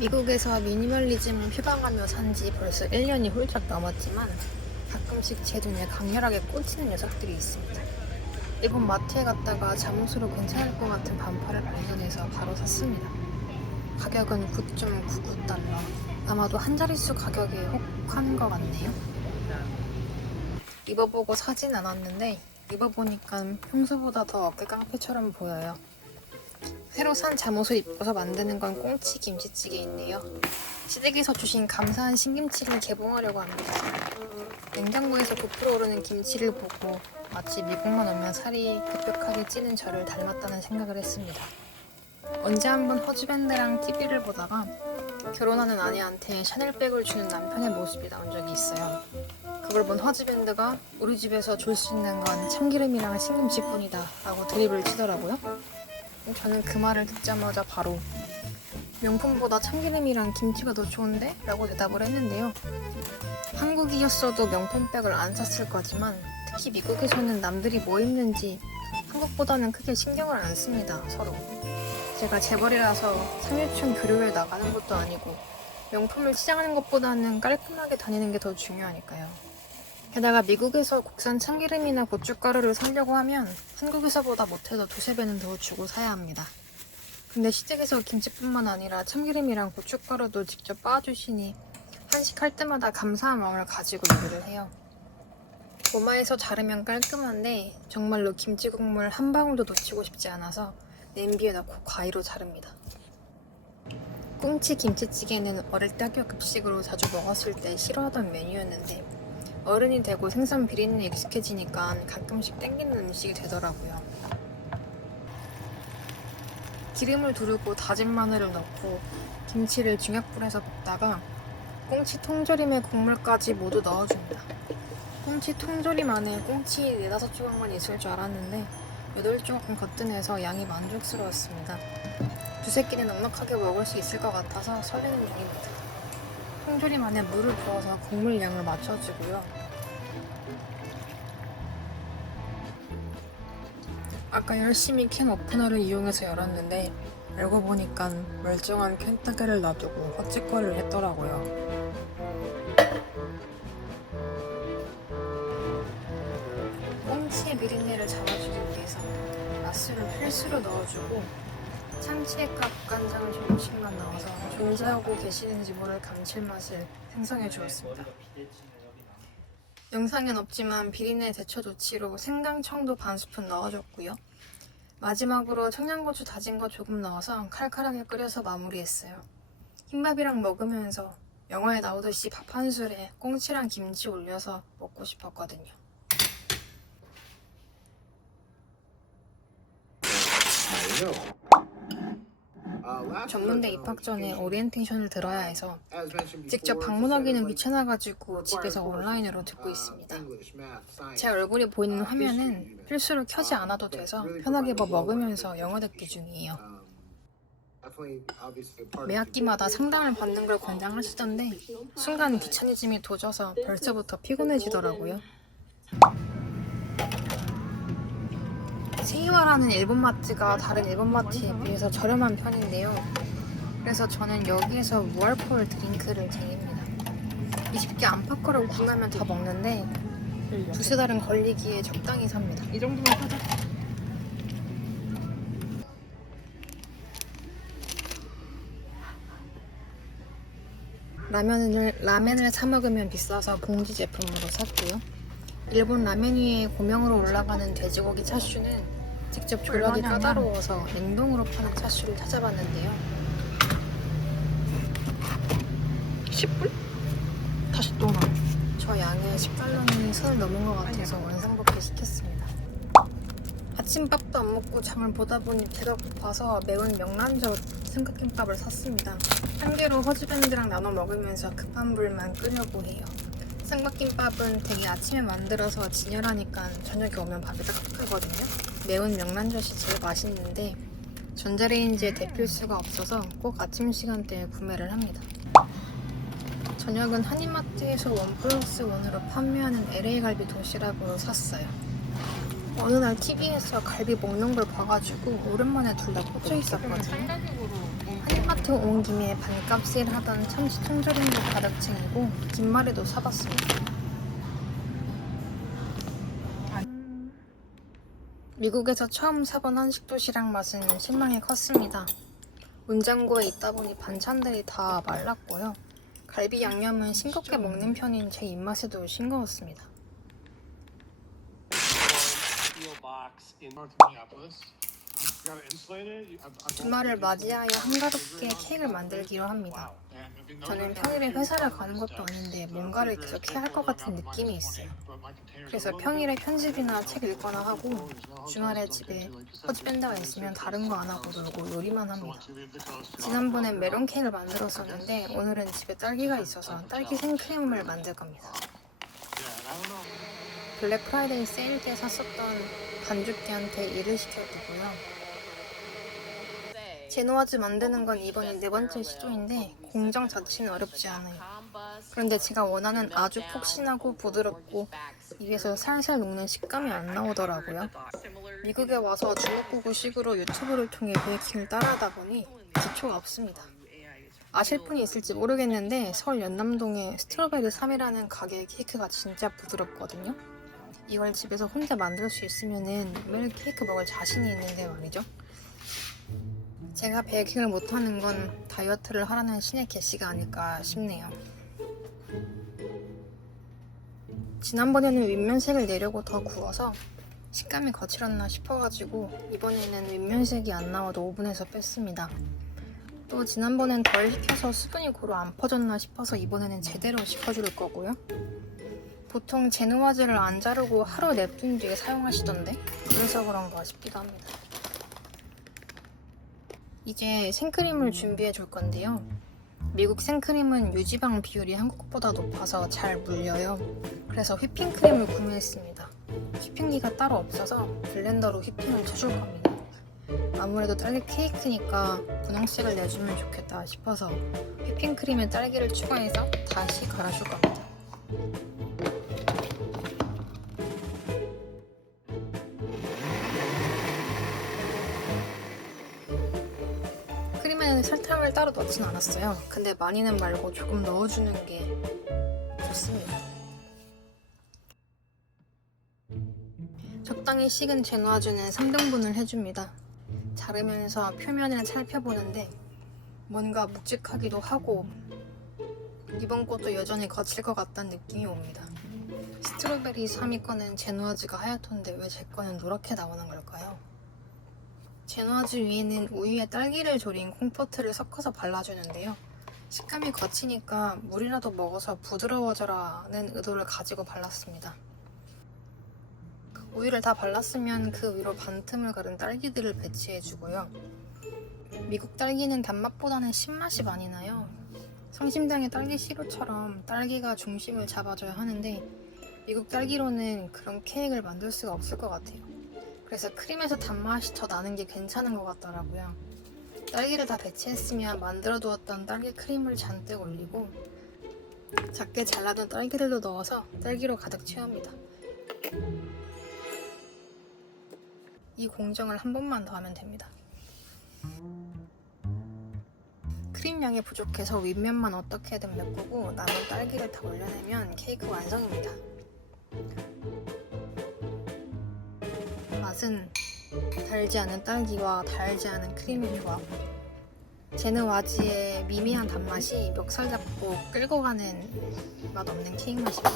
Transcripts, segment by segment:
미국에서 미니멀리즘을 표방하며 산 지 벌써 1년이 훌쩍 넘었지만 가끔씩 제 눈에 강렬하게 꽂히는 녀석들이 있습니다. 일본 마트에 갔다가 잠옷으로 괜찮을 것 같은 반팔을 발견해서 바로 샀습니다. 가격은 9.99달러. 아마도 한 자릿수 가격에 혹한 것 같네요. 입어보고 사진 않았는데 입어보니까 평소보다 더 어깨 깡패처럼 보여요. 새로 산 잠옷을 입고서 만드는 건 꽁치 김치찌개인데요. 시댁에서 주신 감사한 신김치를 개봉하려고 합니다. 냉장고에서 부풀어 오르는 김치를 보고 마치 미국만 오면 살이 급격하게 찌는 저를 닮았다는 생각을 했습니다. 언제 한번 허즈밴드랑 TV를 보다가 결혼하는 아내한테 샤넬백을 주는 남편의 모습이 나온 적이 있어요. 그걸 본 허즈밴드가 우리 집에서 줄 수 있는 건 참기름이랑 신김치뿐이다 라고 드립을 치더라고요. 저는 그 말을 듣자마자 바로 명품보다 참기름이랑 김치가 더 좋은데? 라고 대답을 했는데요. 한국이었어도 명품백을 안 샀을 거지만 특히 미국에서는 남들이 뭐 입는지 한국보다는 크게 신경을 안 씁니다, 서로. 제가 재벌이라서 상류층 교류에 나가는 것도 아니고 명품을 시장하는 것보다는 깔끔하게 다니는 게 더 중요하니까요. 게다가 미국에서 국산 참기름이나 고춧가루를 사려고 하면 한국에서보다 못해도 두세 배는 더 주고 사야 합니다. 근데 시댁에서 김치뿐만 아니라 참기름이랑 고춧가루도 직접 빻아주시니 한식할 때마다 감사한 마음을 가지고 요리를 해요. 도마에서 자르면 깔끔한데 정말로 김치 국물 한 방울도 놓치고 싶지 않아서 냄비에 넣고 가위로 자릅니다. 꽁치 김치찌개는 어릴 때 학교 급식으로 자주 먹었을 때 싫어하던 메뉴였는데 어른이 되고 생선 비린내에 익숙해지니까 가끔씩 땡기는 음식이 되더라고요. 기름을 두르고 다진 마늘을 넣고 김치를 중약불에서 볶다가 꽁치 통조림의 국물까지 모두 넣어줍니다. 꽁치 통조림 안에 꽁치 4-5조각만 있을 줄 알았는데 8조각은 거뜬해서 양이 만족스러웠습니다. 두세 끼는 넉넉하게 먹을 수 있을 것 같아서 설레는 중입니다. 통조림 안에 물을 부어서 국물 양을 맞춰주고요. 아까 열심히 캔 오프너를 이용해서 열었는데 알고 보니까 멀쩡한 캔 2개를 놔두고 헛짓거리를 했더라고요. 꽁치의 비린내를 잡아주기 위해서 맛술을 필수로 넣어주고 참치의 값 간장을 조금씩만 넣어서 존재하고 계시는지 모를 감칠맛을 생성해 주었습니다. 영상엔 없지만 비린내 대처 조치로 생강청도 반 스푼 넣어줬고요. 마지막으로 청양고추 다진 거 조금 넣어서 칼칼하게 끓여서 마무리했어요. 흰밥이랑 먹으면서 영화에 나오듯이 밥 한 술에 꽁치랑 김치 올려서 먹고 싶었거든요. 전문대 입학 전에 오리엔테이션을 들어야 해서 직접 방문하기는 귀찮아가지고 집에서 온라인으로 듣고 있습니다. 제 얼굴이 보이는 화면은 필수로 켜지 않아도 돼서 편하게 뭐 먹으면서 영어 듣기 중이에요. 매 학기마다 상담을 받는 걸 권장하시던데 순간 귀차니즘이 도져서 벌써부터 피곤해지더라고요. 세이와라는 일본 마트가 다른 일본 마트에 비해서 저렴한 편인데요. 그래서 저는 여기에서 무알코올 드링크를 쟁입니다. 20개 안팎으로 구매하면 다 먹는데 두세 달은 걸리기에 적당히 삽니다. 이 정도면 사자. 라멘을 사 먹으면 비싸서 봉지 제품으로 샀고요. 일본 라멘 위에 고명으로 올라가는 돼지고기 차슈는 직접 조리하기 까다로워서 냉동으로 파는 차슈를 찾아봤는데요. 10불? 다시 또 나. 저 양에 10달러는 선을 넘은 것 같아서 원상복귀 시켰습니다. 아침밥도 안 먹고 잠을 보다 보니 배가 고파서 매운 명란젓 삼각김밥을 샀습니다. 한 개로 허즈밴드랑 나눠 먹으면서 급한 불만 끄려고 해요. 삼각김밥은 되게 아침에 만들어서 진열하니까 저녁에 오면 밥이 딱딱하거든요. 매운 명란젓이 제일 맛있는데 전자레인지에 데필 수가 없어서 꼭 아침 시간대에 구매를 합니다. 저녁은 한인마트에서 1+1으로 판매하는 LA 갈비 도시락으로 샀어요. 어느 날 TV에서 갈비 먹는 걸 봐가지고 오랜만에 둘 다 꽂혀 있었거든요. 한인마트 아파트 온 김에 반값 세일하던 참치 통조림도 가득 챙기고 김말이도 사봤습니다. 미국에서 처음 사본 한식 도시락 맛은 실망이 컸습니다. 문장고에 있다 보니 반찬들이 다 말랐고요. 갈비 양념은 싱겁게 먹는 편인 제 입맛에도 싱거웠습니다. 주말을 맞이하여 한가롭게 케이크를 만들기로 합니다. 저는 평일에 회사를 가는 것도 아닌데 뭔가를 계속 해야 할 것 같은 느낌이 있어요. 그래서 평일에 편집이나 책 읽거나 하고 주말에 집에 퍼지밴드가 있으면 다른 거 안 하고 놀고 요리만 합니다. 지난번엔 메론 케이크를 만들었었는데 오늘은 집에 딸기가 있어서 딸기 생크림을 만들 겁니다. 블랙 프라이데이 세일 때 샀었던 반죽기한테 일을 시켜두고요. 제노아즈 만드는 건 이번이 4번째 시도인데 공정 자체는 어렵지 않아요. 그런데 제가 원하는 아주 폭신하고 부드럽고 입에서 살살 녹는 식감이 안 나오더라고요. 미국에 와서 중국구구식으로 유튜브를 통해 베이킹을 따라하다 보니 기초가 없습니다. 아실 분이 있을지 모르겠는데 서울 연남동에 스트로베리 3이라는 가게의 케이크가 진짜 부드럽거든요. 이걸 집에서 혼자 만들 수 있으면 매일 케이크 먹을 자신이 있는데 말이죠. 제가 베이킹을 못하는 건 다이어트를 하라는 신의 계시가 아닐까 싶네요. 지난번에는 윗면색을 내려고 더 구워서 식감이 거칠었나 싶어가지고 이번에는 윗면색이 안 나와도 오븐에서 뺐습니다. 또 지난번엔 덜 식혀서 수분이 고루 안 퍼졌나 싶어서 이번에는 제대로 식혀줄 거고요. 보통 제노아즈를 안 자르고 하루 냅둔 뒤에 사용하시던데 그래서 그런가 싶기도 합니다. 이제 생크림을 준비해 줄 건데요. 미국 생크림은 유지방 비율이 한국보다 높아서 잘 물려요. 그래서 휘핑크림을 구매했습니다. 휘핑기가 따로 없어서 블렌더로 휘핑을 쳐줄 겁니다. 아무래도 딸기 케이크니까 분홍색을 내주면 좋겠다 싶어서 휘핑크림에 딸기를 추가해서 다시 갈아줄 겁니다. 크림에는 설탕을 따로 넣진 않았어요. 근데 많이는 말고 조금 넣어주는 게 좋습니다. 적당히 식은 제노아즈는 3등분을 해줍니다. 자르면서 표면을 살펴보는데 뭔가 묵직하기도 하고 이번 것도 여전히 거칠 것 같다는 느낌이 옵니다. 스트로베리 3위 거는 제노아즈가 하얗던데 왜 제 거는 노랗게 나오는 걸까요? 제노아즈 위에는 우유에 딸기를 졸인 콩포트를 섞어서 발라주는데요. 식감이 거치니까 물이라도 먹어서 부드러워져라는 의도를 가지고 발랐습니다. 우유를 다 발랐으면 그 위로 반틈을 가른 딸기들을 배치해주고요. 미국 딸기는 단맛보다는 신맛이 많이 나요. 성심당의 딸기 시루처럼 딸기가 중심을 잡아줘야 하는데 미국 딸기로는 그런 케이크를 만들 수가 없을 것 같아요. 그래서 크림에서 단맛이 더 나는 게 괜찮은 것 같더라고요. 딸기를 다 배치했으면 만들어두었던 딸기 크림을 잔뜩 올리고 작게 잘라둔 딸기들도 넣어서 딸기로 가득 채웁니다. 이 공정을 한 번만 더 하면 됩니다. 크림 양이 부족해서 윗면만 어떻게든 메꾸고 남은 딸기를 다 올려내면 케이크 완성입니다. 맛은 달지 않은 딸기와 달지 않은 크림의 조합. 제노아즈의 미미한 단맛이 멱살 잡고 끌고 가는 맛없는 케이크 맛입니다.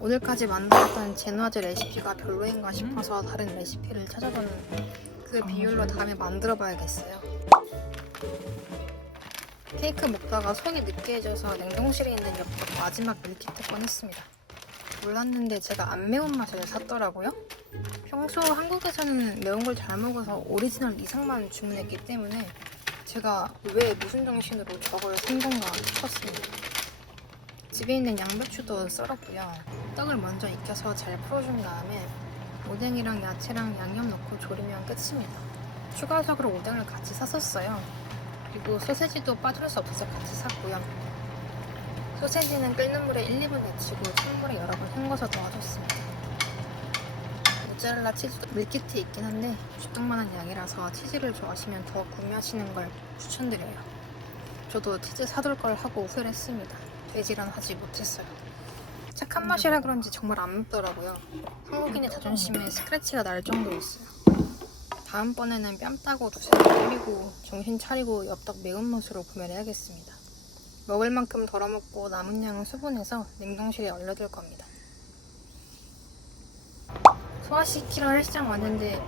오늘까지 만들었던 제노아즈 레시피가 별로인가 싶어서 다른 레시피를 찾아봤는데 그 비율로 다음에 만들어 봐야겠어요. 케이크 먹다가 속이 느끼해져서 냉동실에 있는 엽떡 마지막 밀키트 꺼냈습니다. 몰랐는데 제가 안 매운 맛을 샀더라고요. 평소 한국에서는 매운 걸 잘 먹어서 오리지널 이상만 주문했기 때문에 제가 왜 무슨 정신으로 저걸 산 건가 싶었습니다. 집에 있는 양배추도 썰었고요. 떡을 먼저 익혀서 잘 풀어준 다음에 오뎅이랑 야채랑 양념 넣고 졸이면 끝입니다. 추가적으로 오뎅을 같이 샀었어요. 그리고 소세지도 빠질 수 없어서 같이 샀고요. 소세지는 끓는 물에 1, 2분 데치고 찬물에 여러 번 헹궈서 넣어줬습니다. 모짜렐라 치즈도 밀키트에 있긴 한데 주떡만한 양이라서 치즈를 좋아하시면 더 구매하시는 걸 추천드려요. 저도 치즈 사둘 걸 하고 후회를 했습니다. 돼지란 하지 못했어요. 착한 맛이라 그런지 정말 안 맵더라고요. 한국인의 자존심에 스크래치가 날 정도였어요. 다음번에는 뺨 따고 두세 번 때리고 정신 차리고 엽떡 매운맛으로 구매를 해야겠습니다. 먹을 만큼 덜어먹고 남은 양은 수분해서 냉동실에 얼려둘 겁니다. 소화시키러 헬스장 왔는데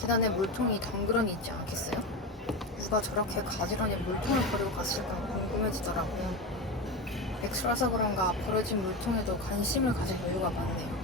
계단에 물통이 덩그러니 있지 않겠어요? 누가 저렇게 가지런히 물통을 버리고 갔을까 궁금해지더라고요. 맥주라서 그런가 버려진 물통에도 관심을 가질 여유가 많네요.